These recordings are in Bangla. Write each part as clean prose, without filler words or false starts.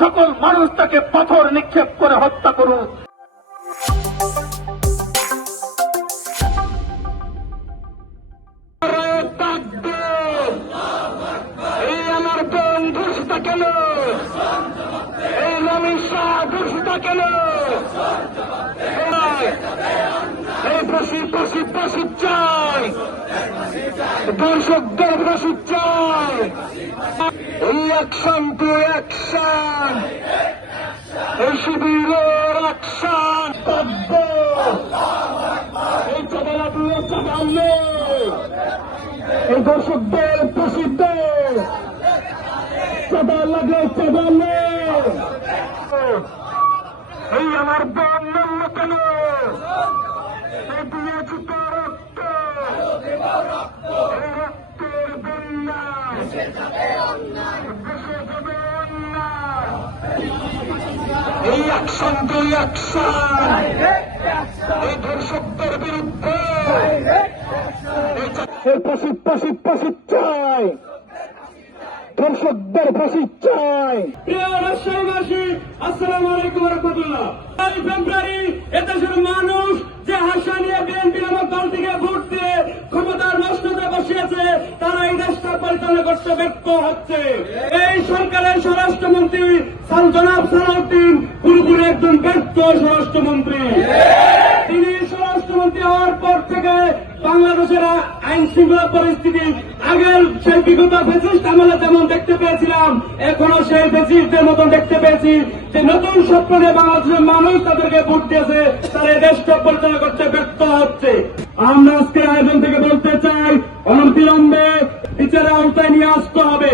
সকল মানুষ তাকে পাথর নিক্ষেপ করে হত্যা করুক। এই আমার বোন ধর্ষিতা কেন? এই রমেশ শাহ ধর্ষিতা কেন? এই ফাঁসি চাই, দর্শকদের ফাঁসি চাই। এই অ্যাকশন টু অ্যাকশন, এই শিবিরের অ্যাকশন। এই চাঁদাবাদের চাঁদালে, এই দর্শকদের ফাঁসি দে, চাঁদা লাগে চাঁদালে। এই আমার বোন মূল্য কেন? এই দিয়েছি তো রক্ত, এই রক্তের বন্যা, দেশে যাবে অন্যায়। এই অ্যাকশন টু অ্যাকশন, এই দর্শকদের বিরুদ্ধে এই ফাঁসি চাই, দর্শকদের ফাঁসি চাই। প্রিয় রাজশাহীবাসী, আসসালামু আলাইকুম রহমতুল্লাহ। 5 ফেব্রুয়ারি এদেশের মানুষ যে আশা নিয়ে বিএনপি নামক দল থেকে ভোট দিয়ে ক্ষমতার মসনদে বসিয়েছে, তারা এই দেশটা পরিচালনা করতে ব্যর্থ হচ্ছে। এই সরকারের স্বরাষ্ট্রমন্ত্রী জনাব সালাউদ্দিন পুরোপুরি একজন ব্যর্থ স্বরাষ্ট্রমন্ত্রী। তিনি স্বরাষ্ট্রমন্ত্রী হওয়ার পর থেকে বাংলাদেশের আইন শৃঙ্খলা পরিস্থিতি আগের সেই বিগত ফ্যাসিস্ট আমলে যেমন দেখতে পেয়েছিলাম, এখনো সেই ফ্যাসিস্টদের মতন দেখতে পেয়েছি যে নতুন স্বপ্নে বাংলাদেশের মানুষ তাদেরকে ভোট দিয়েছে, তারা এই দেশটা পরিচালনা করতে ব্যর্থ হচ্ছে। আমরা আজকের আয়োজন থেকে বলতে চাই, অনতিবিলম্বে বিচারের আওতায় নিয়ে আসতে হবে।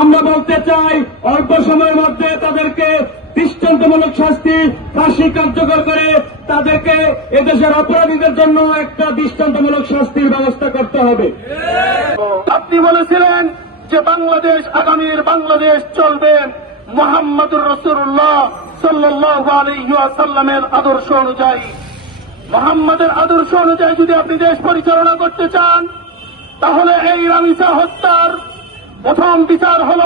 আমরা বলতে চাই, অল্প সময়ের মধ্যে তাদেরকে দৃষ্টান্তমূলক শাস্তি, ফাঁসি কার্যকর করে তাদেরকে এদেশের অপরাধীদের জন্য একটা দৃষ্টান্তমূলক শাস্তির ব্যবস্থা করতে হবে। আপনি বলেছিলেন যে বাংলাদেশ, আগামীর বাংলাদেশ চলবে মুহাম্মদুর রাসূলুল্লাহ সাল্লাল্লাহু আলাইহি ওয়াসাল্লামের আদর্শ অনুযায়ী। মুহাম্মদের আদর্শ অনুযায়ী যদি আপনি দেশ পরিচালনা করতে চান, তাহলে এই রামিসা হত্যার প্রথম বিচার হল,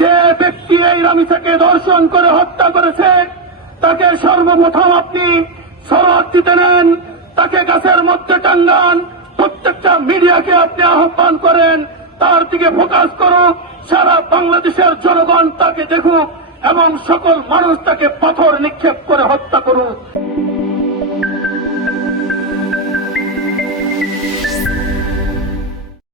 যে ব্যক্তি এই রামিসাকে ধর্ষণ করে হত্যা করেছে তাকে সর্বপ্রথম আপনি সরাত দিতে নেন, তাকে গাছের মধ্যে টাঙ্গান, প্রত্যেকটা মিডিয়াকে আপনি আহ্বান করেন, তার দিকে ফোকাস করুক, সারা বাংলাদেশের জনগণ তাকে দেখুক এবং সকল মানুষ তাকে পাথর নিক্ষেপ করে হত্যা করুক।